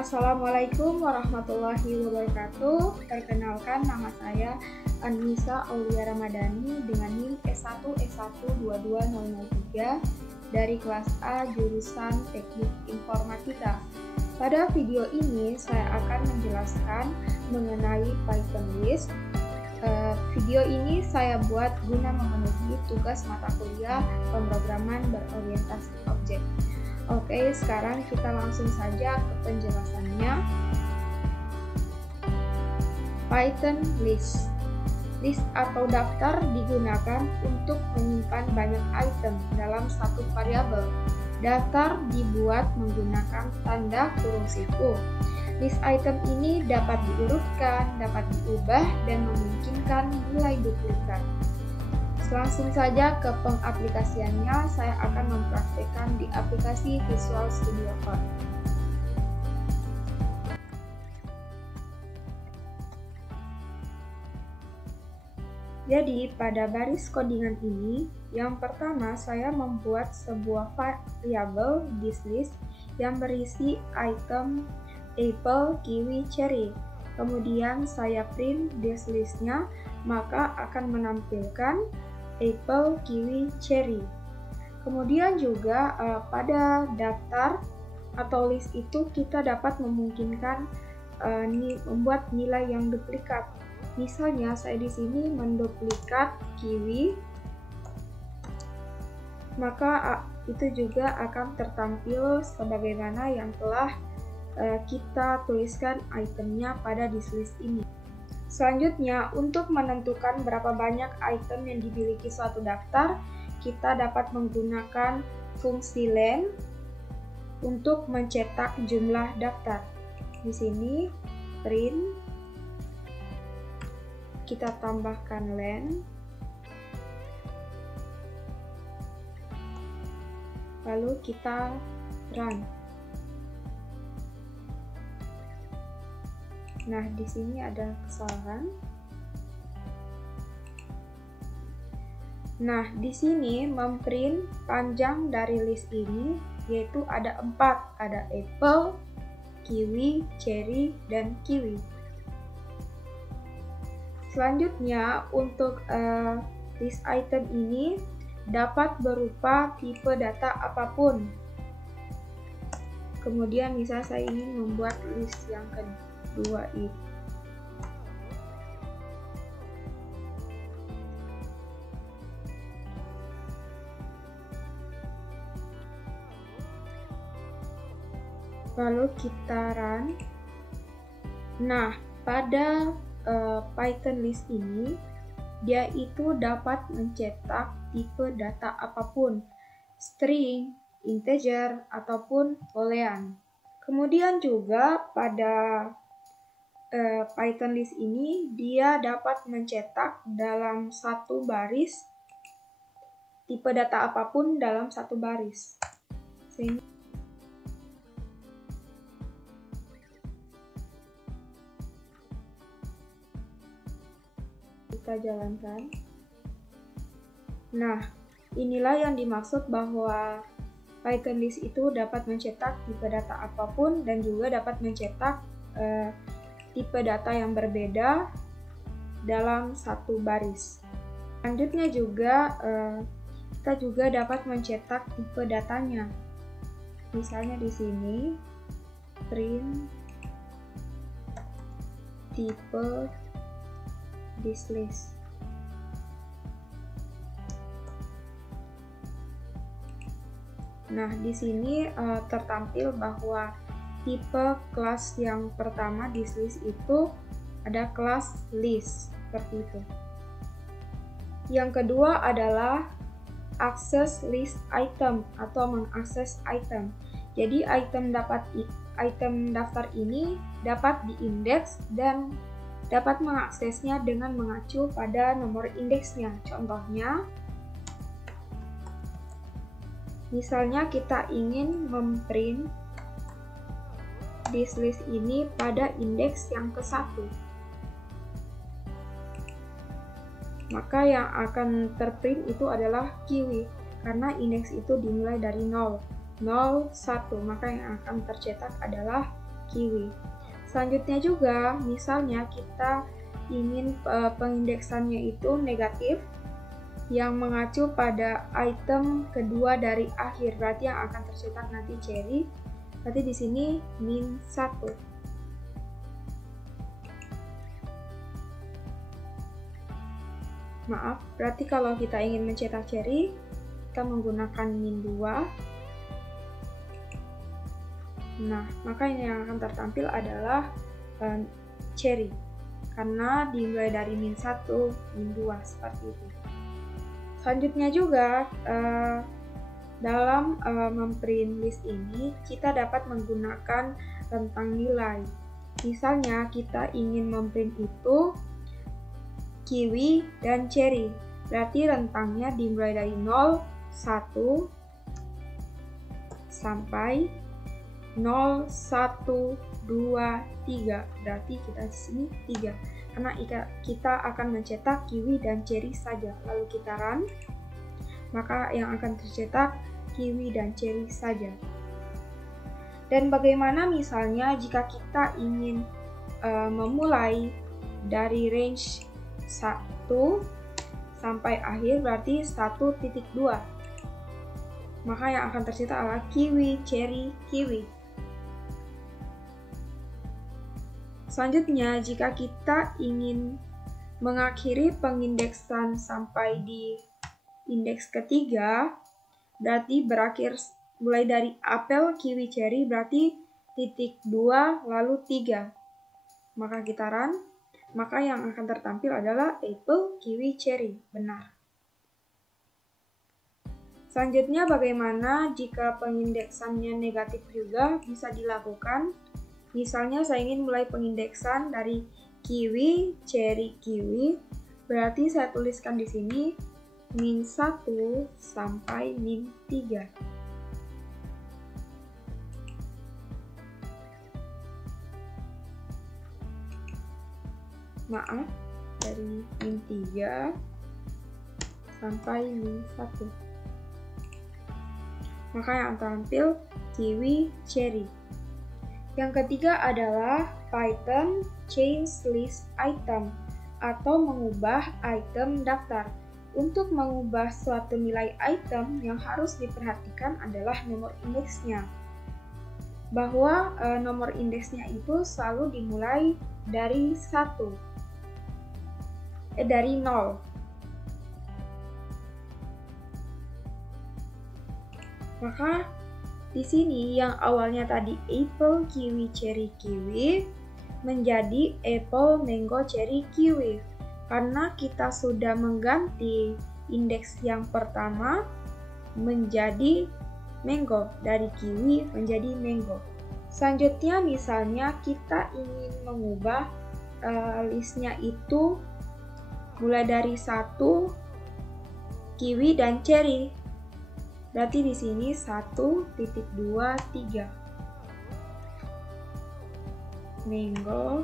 Assalamualaikum warahmatullahi wabarakatuh. Perkenalkan, nama saya Anissa Aulia Ramadhani dengan NIM S1S1220003 dari kelas A jurusan Teknik Informatika. Pada video ini saya akan menjelaskan mengenai Python list. Video ini saya buat guna memenuhi tugas mata kuliah pemrograman berorientasi objek. Oke, sekarang kita langsung saja ke penjelasannya. Python list. List atau daftar digunakan untuk menyimpan banyak item dalam satu variabel. Daftar dibuat menggunakan tanda kurung siku. List item ini dapat diurutkan, dapat diubah, dan memungkinkan nilai duplikat. Langsung saja ke pengaplikasiannya, saya akan mempraktikkan di aplikasi Visual Studio Code. Jadi, pada baris codingan ini, yang pertama saya membuat sebuah variabel dislist yang berisi item apple, kiwi, cherry. Kemudian saya print dislistnya, maka akan menampilkan apple, kiwi, cherry. Kemudian juga pada daftar atau list itu kita dapat memungkinkan membuat nilai yang duplikat. Misalnya saya di sini menduplikat kiwi, maka itu juga akan tertampil sebagaimana yang telah kita tuliskan itemnya pada dislist ini. Selanjutnya, untuk menentukan berapa banyak item yang dimiliki suatu daftar, kita dapat menggunakan fungsi len untuk mencetak jumlah daftar. Di sini print, kita tambahkan len, lalu kita run. Nah, di sini ada kesalahan. Nah, di sini memprint panjang dari list ini, yaitu ada 4, ada apple, kiwi, cherry, dan kiwi. Selanjutnya, untuk list item ini dapat berupa tipe data apapun. Kemudian, misalnya saya ingin membuat list yang kedua itu. Lalu kita run. Nah, pada Python list ini, dia itu dapat mencetak tipe data apapun, string, integer, ataupun boolean. Kemudian juga pada Python list ini, dia dapat mencetak dalam satu baris tipe data apapun dalam satu baris. Sehingga kita jalankan. Nah, inilah yang dimaksud bahwa Python list itu dapat mencetak tipe data apapun dan juga dapat mencetak tipe data yang berbeda dalam satu baris. Selanjutnya juga kita juga dapat mencetak tipe datanya. Misalnya di sini print tipe dislist. Nah, di sini tertampil bahwa tipe kelas yang pertama dislist itu ada kelas list, seperti itu. Yang kedua adalah access list item atau mengakses item. Jadi item daftar ini dapat diindeks dan dapat mengaksesnya dengan mengacu pada nomor indeksnya. Contohnya, misalnya kita ingin memprint dislist ini pada indeks yang ke-1. Maka yang akan terprint itu adalah kiwi, karena indeks itu dimulai dari 0, 0, 1, maka yang akan tercetak adalah kiwi. Selanjutnya juga, misalnya kita ingin pengindeksannya itu negatif yang mengacu pada item kedua dari akhir, berarti yang akan tercetak nanti cherry. Berarti di sini -1. Maaf, berarti kalau kita ingin mencetak cherry, kita menggunakan -2. Nah, maka ini yang akan tertampil adalah cherry, karena dimulai dari -1, -2, seperti itu. Selanjutnya juga, dalam memprint list ini, kita dapat menggunakan rentang nilai. Misalnya, kita ingin memprint itu kiwi dan cherry, berarti rentangnya dimulai dari 0, 1, sampai 0, 1, 2, 3. Berarti kita di sini 3. Karena kita akan mencetak kiwi dan cherry saja. Lalu kita run, maka yang akan tercetak kiwi dan cherry saja. Dan bagaimana misalnya jika kita ingin memulai dari range 1 sampai akhir, berarti 1.2. Maka yang akan tercetak adalah kiwi, cherry, kiwi. Selanjutnya, jika kita ingin mengakhiri pengindeksan sampai di indeks ketiga, berarti berakhir mulai dari apel, kiwi, cherry, berarti titik 2 lalu 3. Maka kita run, maka yang akan tertampil adalah apple, kiwi, cherry. Benar. Selanjutnya, bagaimana jika pengindeksannya negatif juga bisa dilakukan? Misalnya saya ingin mulai pengindeksan dari kiwi, cherry, kiwi, berarti saya tuliskan di sini -1 sampai -3. Maaf, dari -3 sampai -1. Maka yang tampil kiwi, cherry. Yang ketiga adalah Python change list item atau mengubah item daftar. Untuk mengubah suatu nilai item, yang harus diperhatikan adalah nomor indeksnya. Bahwa nomor indeksnya itu selalu dimulai dari 0. Maka di sini yang awalnya tadi apple, kiwi, cherry, kiwi menjadi apple, mango, cherry, kiwi. Karena kita sudah mengganti indeks yang pertama menjadi mango, dari kiwi menjadi mango. Selanjutnya misalnya kita ingin mengubah listnya itu mulai dari 1, kiwi dan cherry. Berarti di sini 1.2, 3. Mango.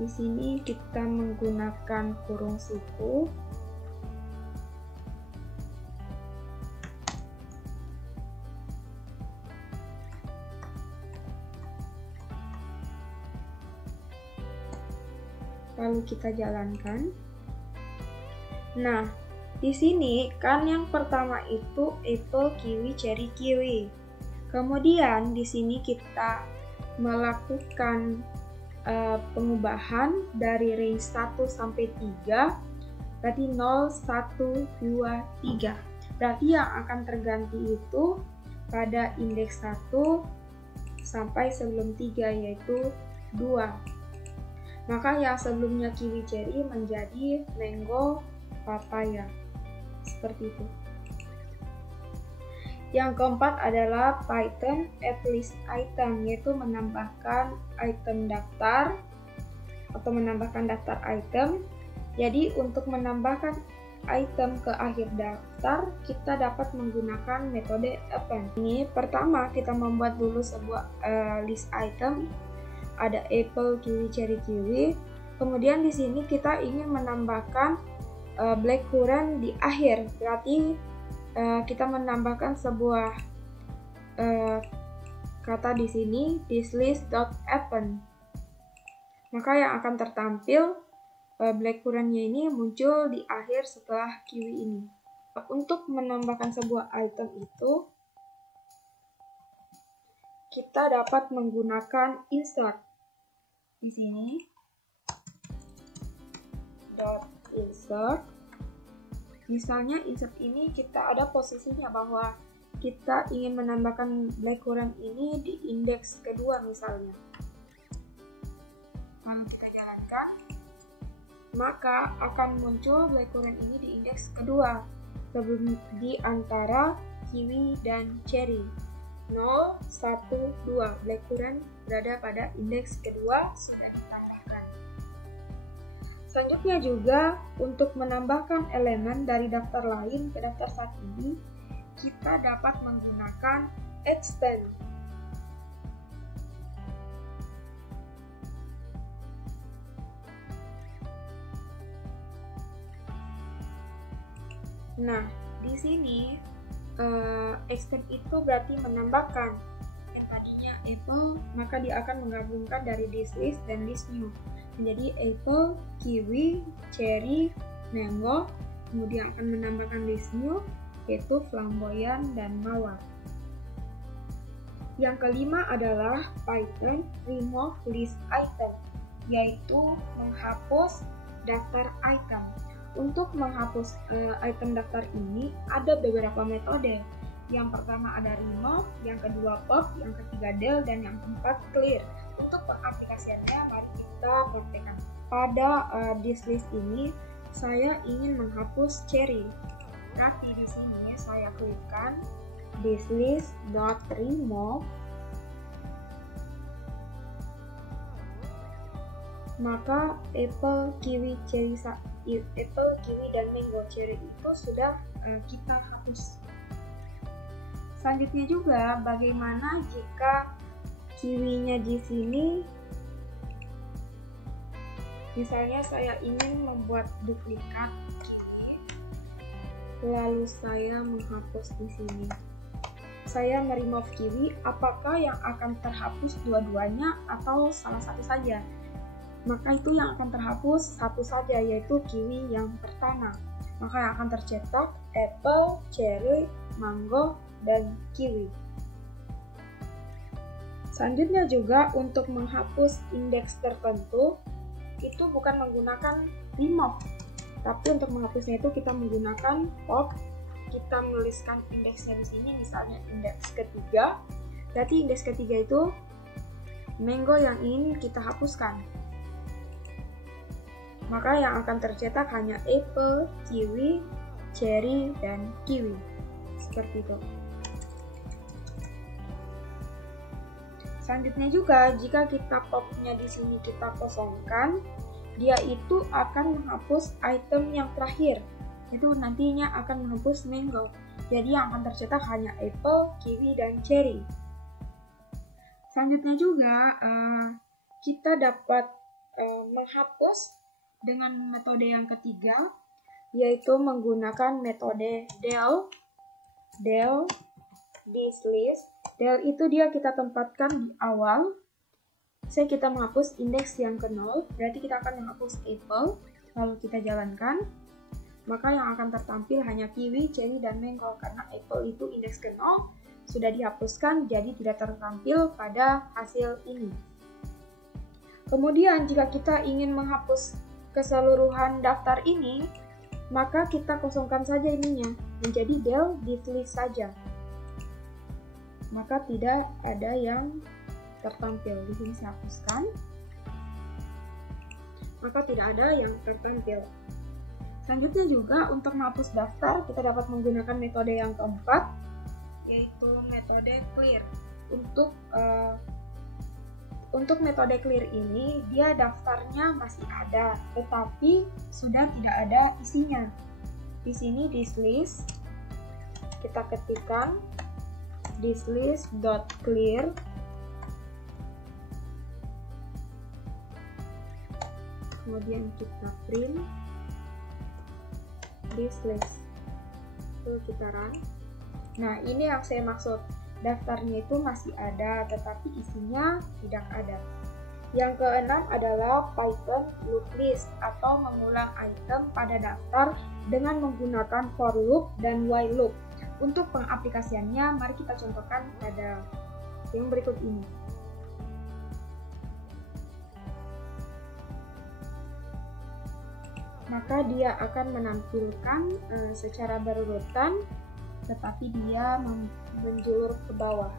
Di sini kita menggunakan kurung suku. Lalu kita jalankan. Nah, di sini kan yang pertama itu apple, kiwi, cherry, kiwi. Kemudian di sini kita melakukan pengubahan dari range 1 sampai 3, berarti 0, 1, 2, 3. Berarti yang akan terganti itu pada indeks 1 sampai sebelum 3, yaitu 2. Maka yang sebelumnya kiwi, cherry menjadi mango, papaya. Seperti itu. Yang keempat adalah Python add list item, yaitu menambahkan item daftar atau menambahkan daftar item. Jadi untuk menambahkan item ke akhir daftar, kita dapat menggunakan metode append. Ini pertama kita membuat dulu sebuah list item. Ada apple, kiwi, cherry, kiwi. Kemudian di sini kita ingin menambahkan blackcurrant di akhir, berarti kita menambahkan sebuah kata di sini thislist.append. Maka yang akan tertampil black currant-nya ini muncul di akhir setelah kiwi ini. Untuk menambahkan sebuah item itu, kita dapat menggunakan insert. Di sini .insert. Misalnya insert ini kita ada posisinya bahwa kita ingin menambahkan black currant ini di indeks kedua misalnya. Kalau kita jalankan, maka akan muncul black currant ini di indeks kedua, di antara kiwi dan cherry. 0, 1, 2. Black currant berada pada indeks kedua, sudah ditambahkan. Selanjutnya juga, untuk menambahkan elemen dari daftar lain ke daftar saat ini, kita dapat menggunakan extend. Nah, di sini extend itu berarti menambahkan yang tadinya apple, maka dia akan menggabungkan dari this list dan this new menjadi apple, kiwi, cherry, mango, kemudian akan menambahkan this new yaitu flamboyan dan mawar. Yang kelima adalah Python remove list item, yaitu menghapus daftar item. Untuk menghapus item daftar ini ada beberapa metode. Yang pertama ada remove, yang kedua pop, yang ketiga del, dan yang keempat clear. Untuk pengaplikasiannya mari kita praktekkan. Pada this list ini saya ingin menghapus cherry. Berarti di sini saya klikkan this list.remove. Maka apple, kiwi, dan mango cherry itu sudah kita hapus. Selanjutnya juga, bagaimana jika kiwinya di sini, misalnya saya ingin membuat duplikat kiwi, lalu saya menghapus di sini. Saya meremove kiwi, apakah yang akan terhapus dua-duanya atau salah satu saja? Maka itu yang akan terhapus satu saja, yaitu kiwi yang pertama. Maka yang akan tercetak apple, cherry, mango, dan kiwi. Selanjutnya juga untuk menghapus indeks tertentu, itu bukan menggunakan remove, tapi untuk menghapusnya itu kita menggunakan pop. Kita menuliskan indeksnya di sini, misalnya indeks ketiga. Berarti indeks ketiga itu mango yang ingin kita hapuskan. Maka yang akan tercetak hanya apple, kiwi, cherry, dan kiwi. Seperti itu. Selanjutnya juga, jika kita popnya di sini kita kosongkan, dia itu akan menghapus item yang terakhir. Itu nantinya akan menghapus mango. Jadi yang akan tercetak hanya apple, kiwi, dan cherry. Selanjutnya juga, kita dapat menghapus dengan metode yang ketiga, yaitu menggunakan metode del this list. Del itu dia kita tempatkan di awal. Misalnya kita menghapus indeks yang ke-0, berarti kita akan menghapus apple, lalu kita jalankan. Maka yang akan tertampil hanya kiwi, cherry, dan mango, karena apple itu indeks ke-0 sudah dihapuskan, jadi tidak tertampil pada hasil ini. Kemudian jika kita ingin menghapus keseluruhan daftar ini, maka kita kosongkan saja ininya, menjadi del this list saja. Maka tidak ada yang tertampil. Di sini saya hapuskan. Maka tidak ada yang tertampil. Selanjutnya juga untuk menghapus daftar, kita dapat menggunakan metode yang keempat, yaitu metode clear. Untuk metode clear ini, dia daftarnya masih ada, tetapi sudah tidak ada isinya. Di sini this list, kita ketikkan this list.clear. Kemudian kita print this list. Lalu kita run. Nah, ini yang saya maksud. daftarnya itu masih ada, tetapi isinya tidak ada. Yang keenam adalah Python loop list atau mengulang item pada daftar dengan menggunakan for loop dan while loop. Untuk pengaplikasiannya, mari kita contohkan pada yang berikut ini. Maka dia akan menampilkan secara berurutan, tetapi dia menjulur ke bawah.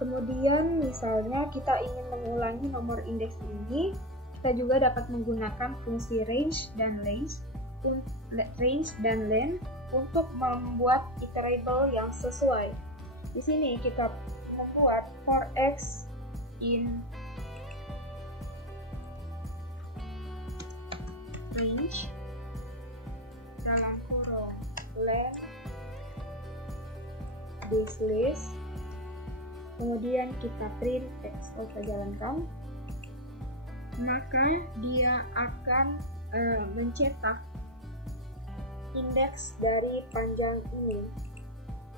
Kemudian misalnya kita ingin mengulangi nomor indeks ini, kita juga dapat menggunakan fungsi range dan len untuk membuat iterable yang sesuai. Di sini kita membuat for x in range dalam kurung len this list, kemudian kita print x, kita jalankan, maka dia akan mencetak indeks dari panjang ini.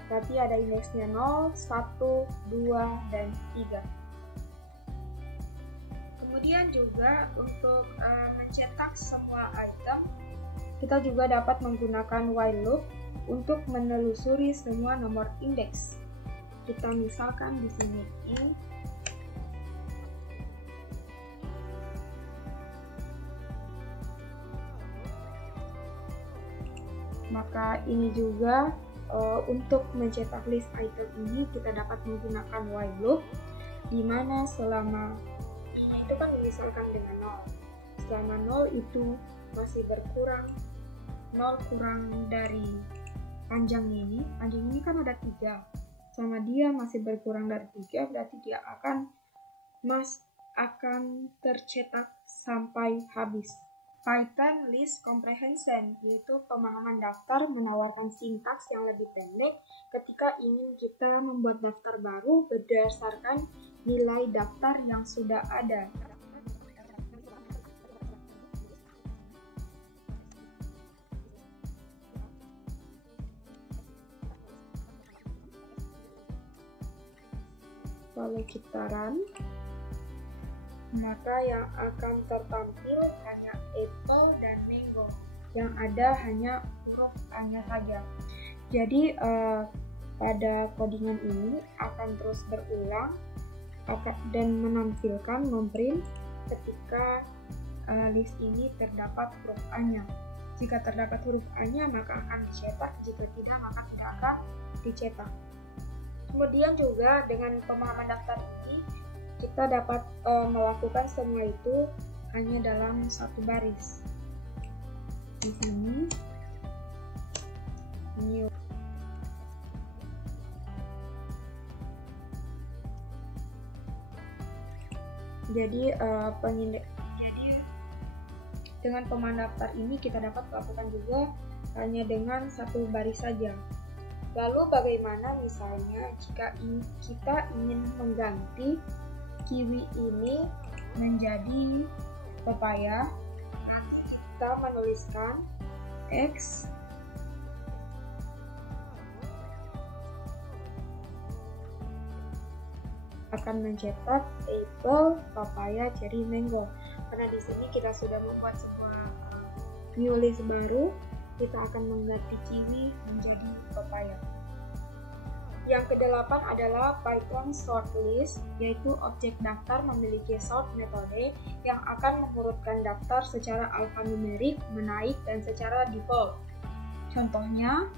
Berarti ada indeksnya 0, 1, 2, dan 3. Kemudian juga untuk mencetak semua item, kita juga dapat menggunakan while loop untuk menelusuri semua nomor indeks. Kita misalkan di sini in maka ini juga untuk mencetak list item ini kita dapat menggunakan while loop, di mana selama ini itu kan misalkan dengan 0, selama 0 itu masih berkurang, 0 kurang dari panjang ini kan ada 3, sama dia masih berkurang dari 3, berarti dia akan tercetak sampai habis. Python list comprehension, yaitu pemahaman daftar, menawarkan sintaks yang lebih pendek ketika ingin kita membuat daftar baru berdasarkan nilai daftar yang sudah ada. Lalu kita run, maka yang akan tertampil hanya apple dan mango, yang ada hanya huruf A-nya saja. Jadi pada codingan ini akan terus berulang dan menampilkan memprint ketika list ini terdapat huruf A-nya. Jika terdapat huruf A-nya maka akan dicetak, jika tidak maka tidak akan dicetak. Kemudian juga dengan pemahaman daftar ini kita dapat melakukan semua itu hanya dalam satu baris. Di sini new. Jadi dengan pemahaman daftar ini kita dapat melakukan juga hanya dengan satu baris saja. Lalu bagaimana misalnya jika kita ingin mengganti kiwi ini menjadi pepaya? Kita menuliskan X akan mencetak apple, papaya, cherry, mango. Karena di sini kita sudah membuat sebuah new list baru, kita akan mengganti kiwi menjadi papaya. Yang kedelapan adalah Python sort list, yaitu objek daftar memiliki sort metode yang akan mengurutkan daftar secara alfanumerik, menaik, dan secara default. Contohnya,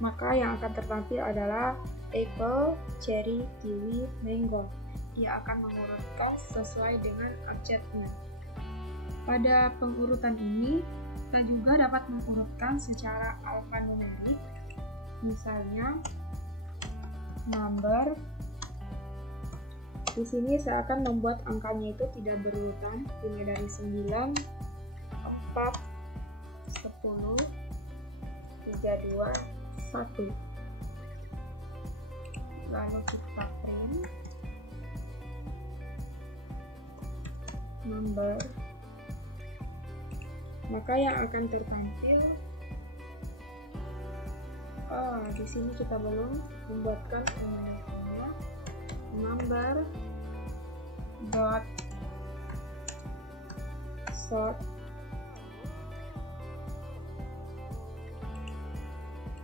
maka yang akan tertampil adalah apple, cherry, kiwi, mango. Dia akan mengurutkan sesuai dengan objeknya. Pada pengurutan ini, kita juga dapat mengurutkan secara alfanumerik. Misalnya, number. Di sini saya akan membuat angkanya itu tidak berurutan, dimulai dari 9, 4, 10, 3, 2, 1. Lalu kita print number Maka yang akan tertampil, di sini kita belum membuatkan pengumutannya. Number dot sort,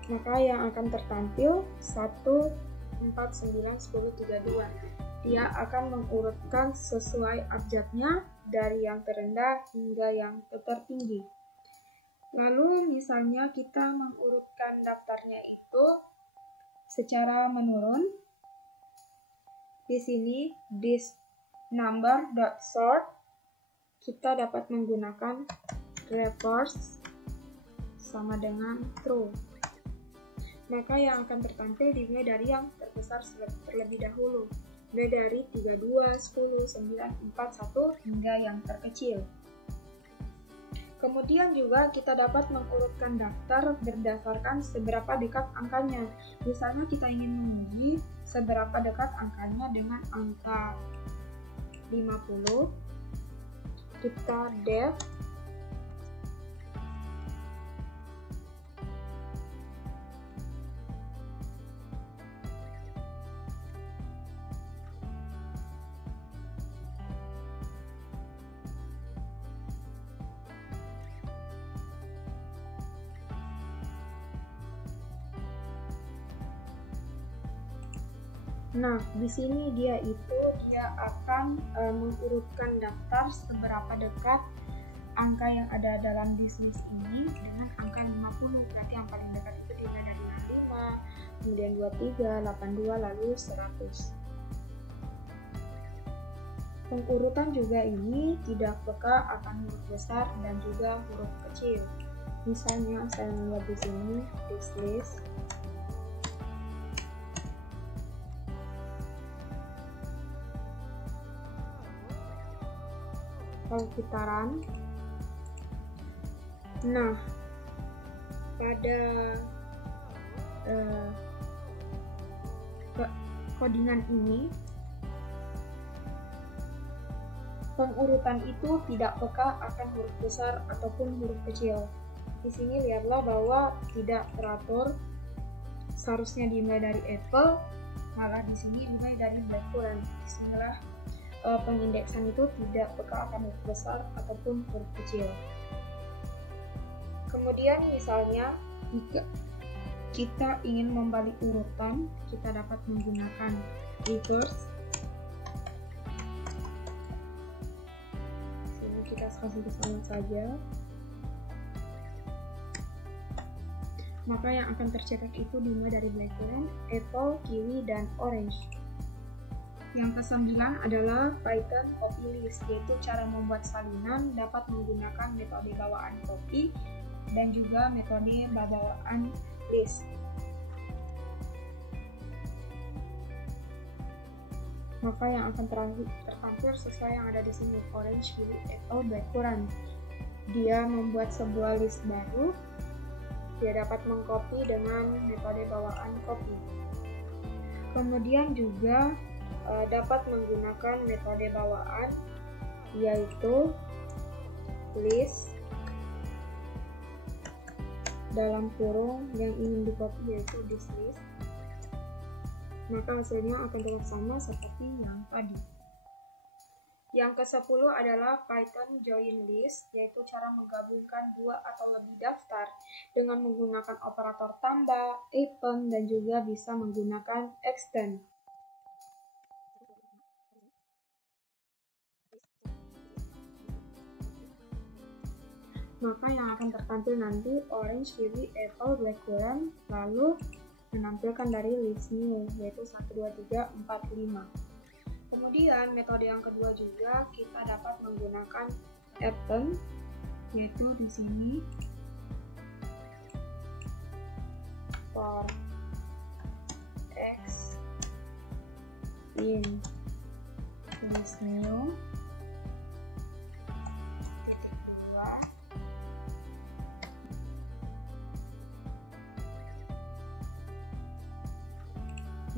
maka yang akan tertampil 1, 4, 9, 10, 32. Dia akan mengurutkan sesuai abjadnya dari yang terendah hingga yang tertinggi. Lalu misalnya kita mengurutkan daftarnya itu secara menurun. Di sini this number dot sort kita dapat menggunakan reverse sama dengan true. Maka yang akan tertampil dimulai dari yang terbesar terlebih dahulu, mulai dari 32, 10, 9, 4, 1 hingga yang terkecil. Kemudian juga kita dapat mengurutkan daftar berdasarkan seberapa dekat angkanya. Misalnya kita ingin menguji seberapa dekat angkanya dengan angka 50, kita def Nah, di sini dia akan mengurutkan daftar seberapa dekat angka yang ada dalam dislist ini dengan angka 50. Berarti yang paling dekat itu dimulai dari 65, kemudian 23, 82, lalu 100. Pengurutan juga ini tidak peka akan huruf besar dan juga huruf kecil. Misalnya saya membuat di sini dislist. Kalau kita run, nah pada codingan ini pengurutan itu tidak peka akan huruf besar ataupun huruf kecil. Di sini lihatlah bahwa tidak teratur, seharusnya dimulai dari apple, malah di sini dimulai dari blackcurrant. Disinilah pengindeksan itu tidak peka akan huruf besar ataupun huruf kecil. Kemudian misalnya jika kita ingin membalik urutan, kita dapat menggunakan reverse. Sini kita kasih ke sana saja. Maka yang akan tercetak itu dimulai dari blackcurrant, apple, kiwi, dan orange. Yang ke-9 adalah Python copy list, yaitu cara membuat salinan dapat menggunakan metode bawaan copy dan juga metode bawaan list. Maka yang akan tertampil sesuai yang ada di sini, orange, kiwi, apple, blackcurrant. Dia membuat sebuah list baru. Dia dapat mengcopy dengan metode bawaan copy. Kemudian juga dapat menggunakan metode bawaan, yaitu list dalam kurung yang ingin di-copy, yaitu this list. Maka hasilnya akan tetap sama seperti yang tadi. Yang ke-10 adalah Python join list, yaitu cara menggabungkan 2 atau lebih daftar dengan menggunakan operator tambah, append, dan juga bisa menggunakan extend. Maka yang akan tertampil nanti orange, kiwi, apple, blackcurrant, lalu menampilkan dari list new, yaitu 1, 2, 3, 4, 5. Kemudian metode yang kedua juga kita dapat menggunakan append, yaitu di sini for x in list new titik 2.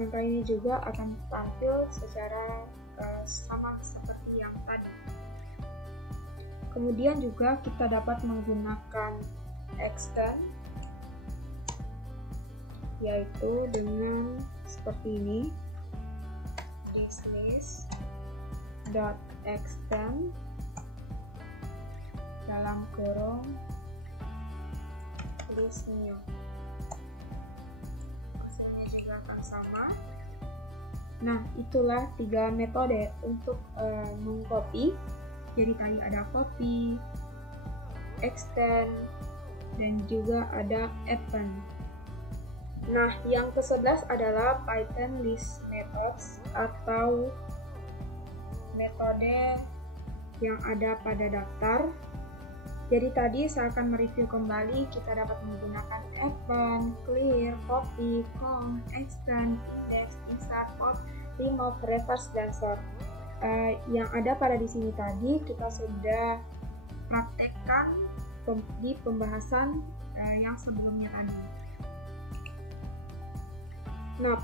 Maka ini juga akan tampil secara sama seperti yang tadi. Kemudian juga kita dapat menggunakan extend, yaitu dengan seperti ini, thislist.extend dalam kurung list new. Maksudnya juga akan sama. Nah, itulah 3 metode untuk mengcopy. Jadi tadi ada copy, extend, dan juga ada append. Nah, yang ke-11 adalah Python list methods atau metode yang ada pada daftar. Jadi tadi saya akan mereview kembali, kita dapat menggunakan append, clear, copy, count, extend, index, insert, pop, remove, reverse, dan sort. Yang ada pada di sini tadi kita sudah praktekkan di pembahasan yang sebelumnya tadi. Nah,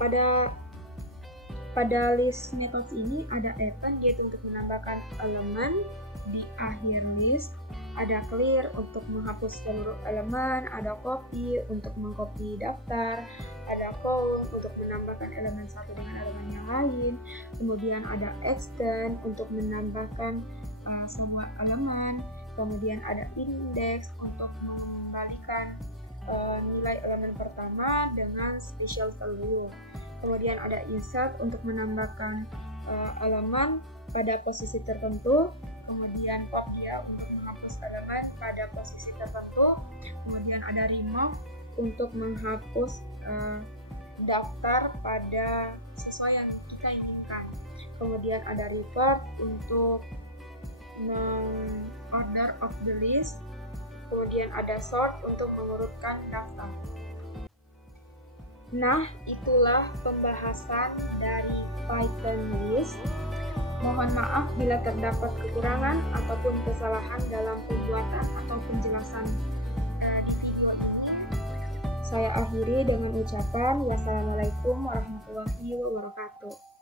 pada list methods ini ada append, yaitu untuk menambahkan elemen di akhir list, ada clear untuk menghapus seluruh elemen, ada copy untuk mengcopy daftar, ada count untuk menambahkan elemen satu dengan elemen yang lain, kemudian ada extend untuk menambahkan semua elemen, kemudian ada index untuk mengembalikan nilai elemen pertama dengan special value, kemudian ada insert untuk menambahkan elemen pada posisi tertentu, kemudian pop dia untuk menghapus elemen pada posisi tertentu, kemudian ada remove untuk menghapus daftar pada sesuai yang kita inginkan, kemudian ada revert untuk order of the list, kemudian ada sort untuk mengurutkan daftar. Nah, itulah pembahasan dari Python list. Mohon maaf bila terdapat kekurangan ataupun kesalahan dalam pembuatan atau penjelasan di video ini. Saya akhiri dengan ucapan wassalamualaikum warahmatullahi wabarakatuh.